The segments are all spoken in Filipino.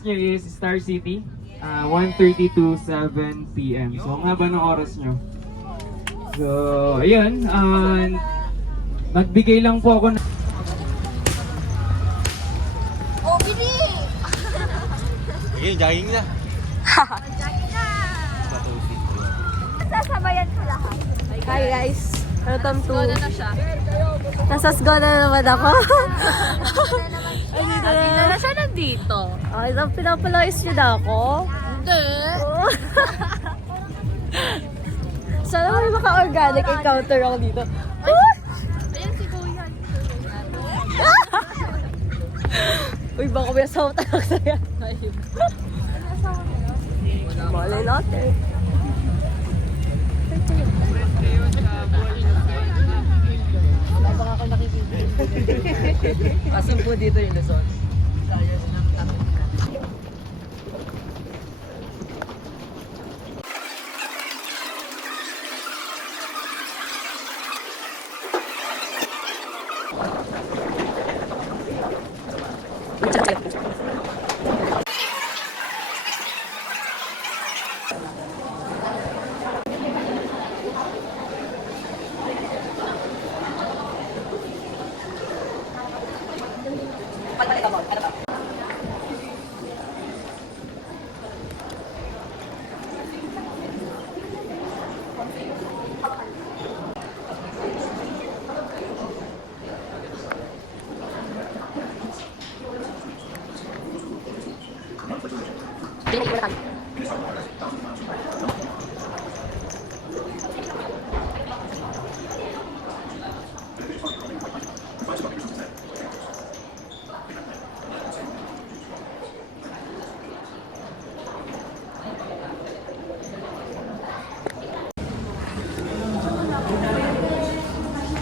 oras nyo is Star City, 1:30 to 7 p.m. So, ang haba ng oras nyo. So, ayun. Magbigay lang po ako ng... Oh, bili! Sige, jogging na. Jogging na! Sasabayan ko lahat. Hi guys, welcome to... Gona na siya. Nasa Sgona na naman ako. Dito na siya nandito. Okay, so pinapalais niyo na ako. Hindi. Sana may maka-organic encounter ako dito. Ayan si Kuya. Uy, baka may asawa talaga sa'yo. Malay natin. Baka ako nakikita. Asan po dito yung Luzon?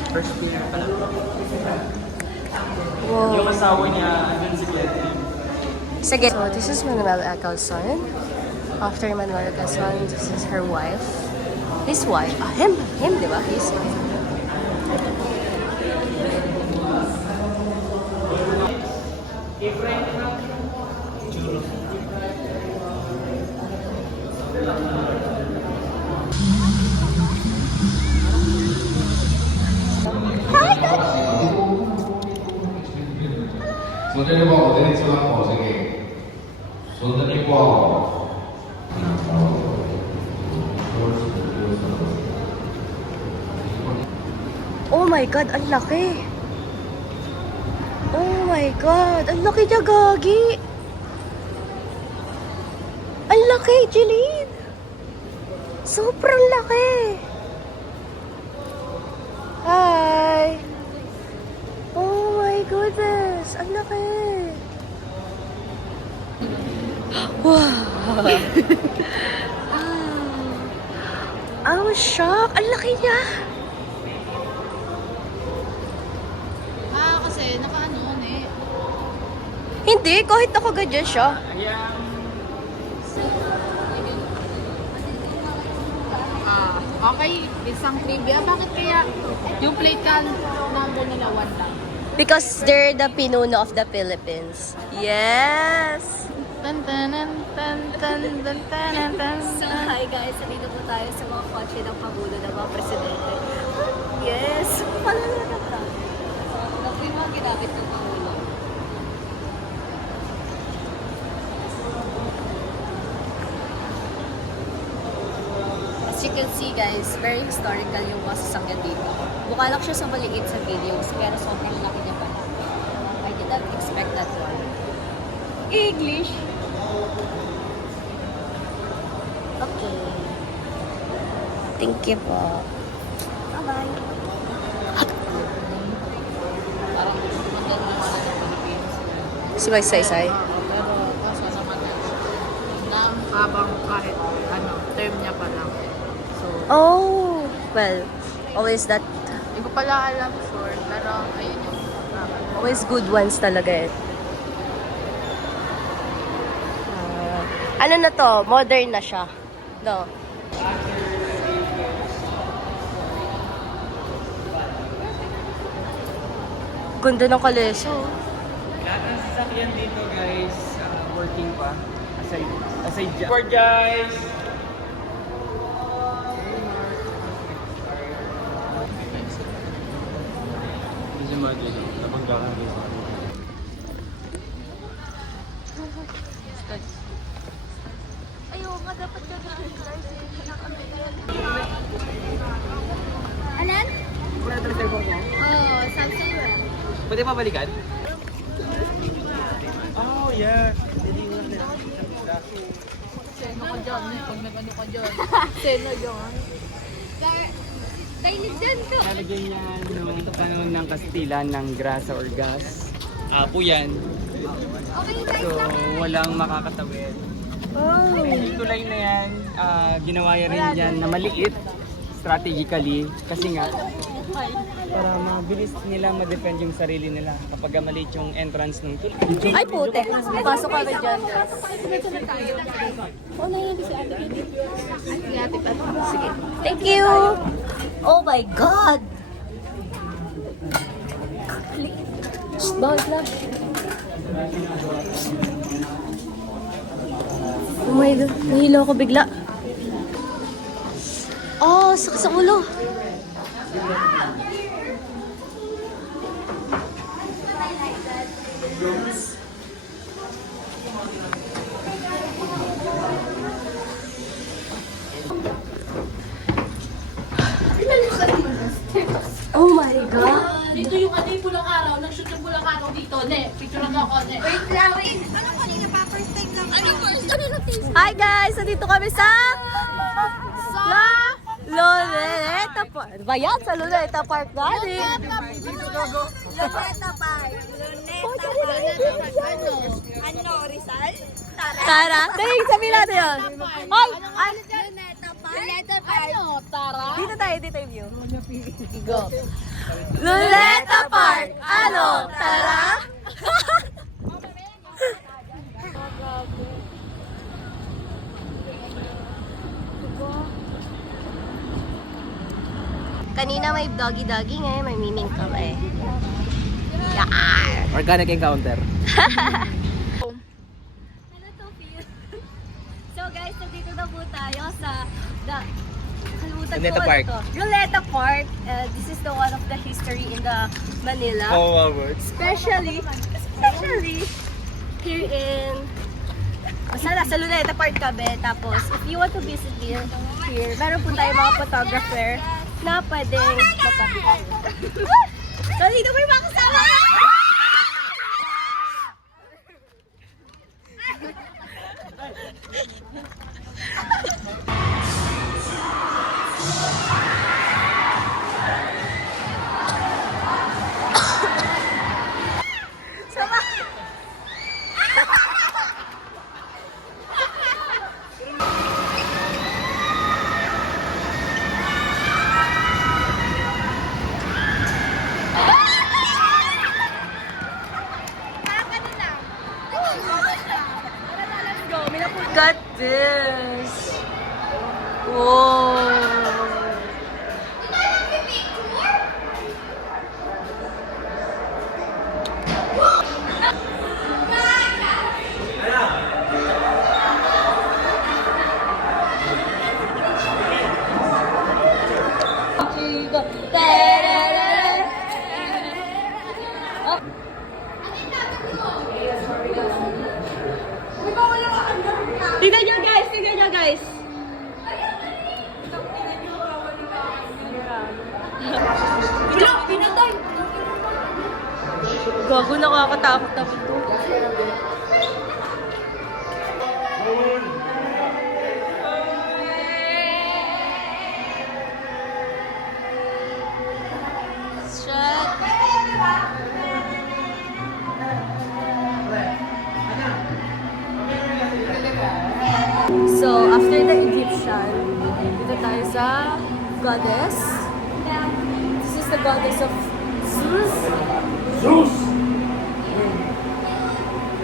First year pa lang. Wow. Yung asawa niya, andun si Vietnam. Sige. So, this is Manuel Acalson. After Manuel Acalson, this is her wife. His wife. Him, di ba? His wife. Sundan niyo po ako, diretso lang po, sige. Sundan niyo po ako. Oh my God, ang laki. Oh my God, ang laki niya, Gagi. Ang laki, Jeline. Sobrang laki. Hi. Oh my goodness, ang laki. Wow. I was shocked. Ang laki niya. Kasi nakaano eh. Hindi, kahit nakaganyan siya. Okay, isang trivia. Bakit kaya yung plate number nila 1 lang? Because they're the pinuno of the Philippines. Yes! Tan tan tan tan tan tan tan. So, hi guys. Nandito po tayo sa mga kotse ng Pangulo ng mga presidente. Yes! Pala na naman. Ito yung mga ginamit ng Pangulo. As you can see guys, very historical yung mga sasakyan dito. Mukha lang siya sa maliit sa videos, pero sobrang laki niya pala. I did not expect that one. English? Okay. Thank you po. Bye-bye. Si May Saysay? Pero kaso naman nang habang kahit ano, term niya pa lang. So, Oh! Well, always that, hindi ko pala alam sure, pero ayun yung always good ones talaga eh. Ano na to? Modern na siya. No? Ganda ng kaleso. Lahat ng sasakyan dito guys, working pa. Aside dyan. For guys! Hindi siya mag-ino. Nabanggakan kayo sa akin. Ayaw nga, dapat gagawin guys. Alan? Wala ito sa ibang ko. Oo, Samsung wala. Pwede pa balikan? Oh, yeah. Seno ka dyan, pag nag-ano ka dyan. Seno dyan. Dahil dyan to. Lalagyan niya nung tanong ng Kastila ng grasa or gas. Apo yan. Okay guys, So, walang makakatawid. Oh. Yung tulay na yan, ginawa rin yan na maliit strategically kasi nga para mabilis nilang ma-defend yung sarili nila kapag maliit yung entrance ng tulay. Ay, putek. Pasok kami dyan, guys. Oh, naiinip si ate. Sige. Thank you! Oh my God! Shh, bawal flash. Oh my God, nahilo ako bigla. Oh, sakit sa ulo. Oh my God! Dito yung ano yung pulang araw, nag-shoot yung pulang araw dito. Ne, picture lang ako, ne. Hi guys! Nandito kami sa Luneta Park. Ano ba yan? Sa Luneta Park natin. Luneta Park. Ano, Rizal? Tara, tingin sabihin natin yun. Ay! Luneta Park? Luneta Park. Ano, Tara? Dito tayo, dito yung view. Go. Luneta Park! Ano? Tara! Kanina may doggy-doggy, ngayon may miming kami. Yaar! Organic encounter. Ano to feel? So guys, nandito na po tayo sa kalimutan Luneta ko Park. ano to. Luneta Park. This is the one of the history in the Manila. Oh, words. Especially here in sa Luneta Park kami. Tapos, if you want to visit here, meron po tayo mga photographer na pwedeng mapatin. So, dito po yung mga kasama! Sama! Got this. Whoa. Tignan nyo guys! Tignan nyo guys! Gago, nakakatakot na ito. So, after the Egyptian, dito tayo sa goddess. This is the goddess of Zeus. Zeus!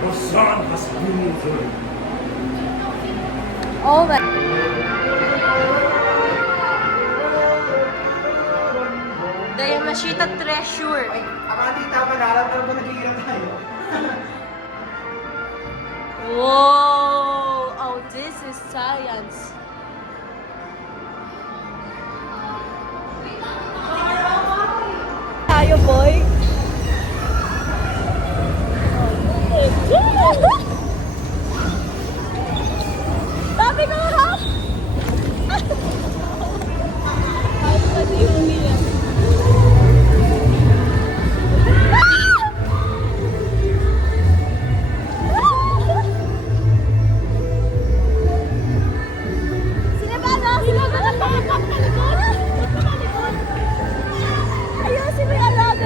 Your son has been returned. Oh my... The Yamashita treasure. Akati tama na, alam ko nagiging tayo. Whoa! Oh, this is science. Tayo, boy. Sabi ko ha? Sila ba, no? Sila ba? Ayun, sila yung alam.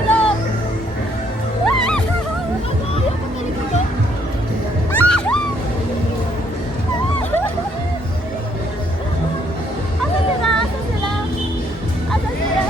Asa sila? Asa sila? Asa sila?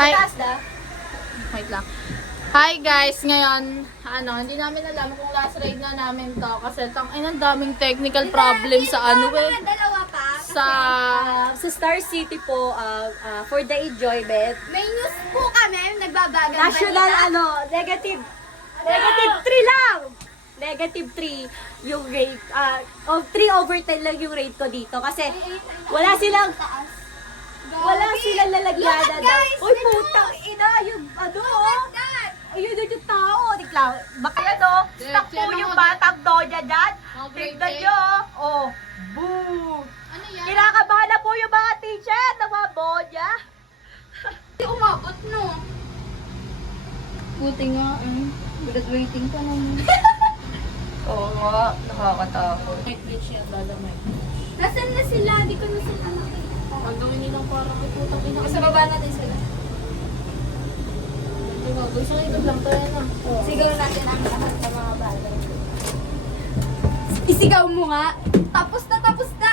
Hi. Wait lang. Hi guys, ngayon, hindi namin alam kung last ride na namin to kasi ang daming technical problem sa Dalawa pa. Sa Star City po, for the enjoyment, May news po kami, nagbabagang national negative 3 lang. Negative 3 yung rate. 3/10 lang yung rate ko dito kasi wala silang lalagyanan daw. Uy, puta, ina, yung ayun yung tao. Tiklang, baka stuck po yung batang donya dyan. Tignan nyo, oh. Boo! Ano yan? Kinakabahan na po yung mga teacher ng mga bonya. Hindi umabot, no? Buti nga, graduating pa naman. Oo nga, nakakatakot. Night bridge yan, lalamay. Nasaan na sila? Di ko na sila nakita. Pagawin nilang parang may putang ina. Sa baba natin sila. Gusto nyo lang tayo na. Sigaw natin ang lahat ng mga bata. Isigaw mo nga. Tapos na, tapos na!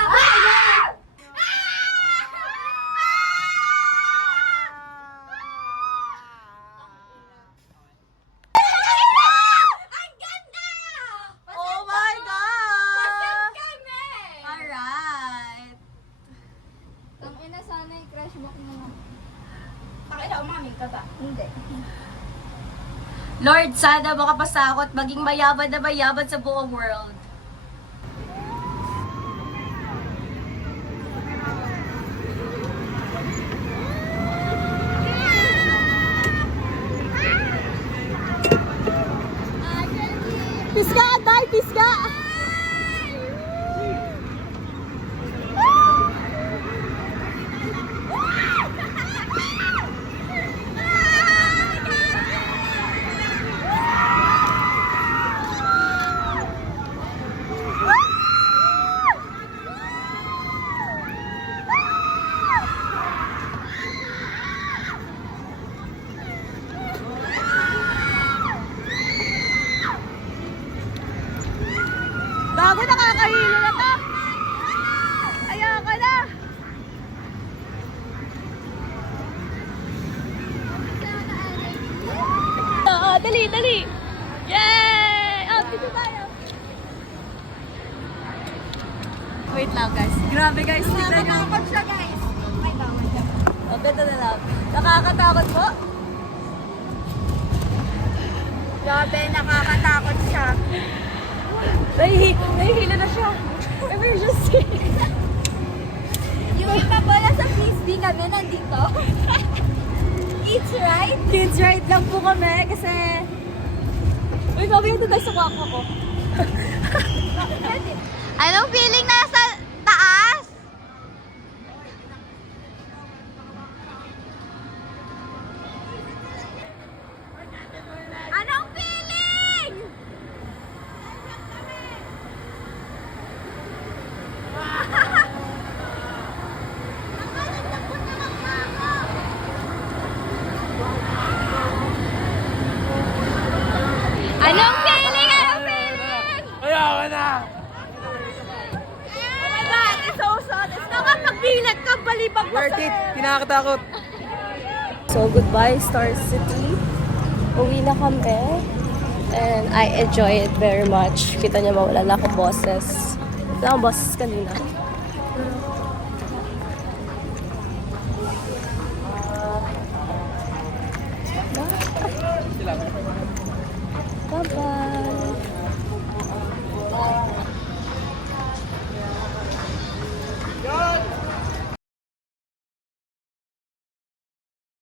Ang ganda! Oh my God! Kami! Alright. Ang ina sana i-crash back mo. Pakita, umaming ka ba? Hindi. Lord, sana makapasakot maging mayaman na mayaman sa buong world. Pisga, tay! Pisga! Bago nakakahilo na to. Ayoko na. Dali, dali. Yay! Oh, dito tayo. Wait lang, guys. Grabe, guys. Tignan nyo. Nakakatakot siya, guys. Ay, bawal siya. Oh, beto na lang. Nakakatakot po. Grabe, nakakatakot siya. Nahihilo na siya. Emergency. Yung iba pala sa frisbee kami nandito. It's right. Kids ride lang po kami kasi... Uy, mamaya ito tayo sa kwakwa ko. Anong feeling nasa taas? Kinakatakot. So, goodbye, Star City. Uwi na kami. And I enjoy it very much. Kita niyo mawala na akong boses. Wala akong boses kanina.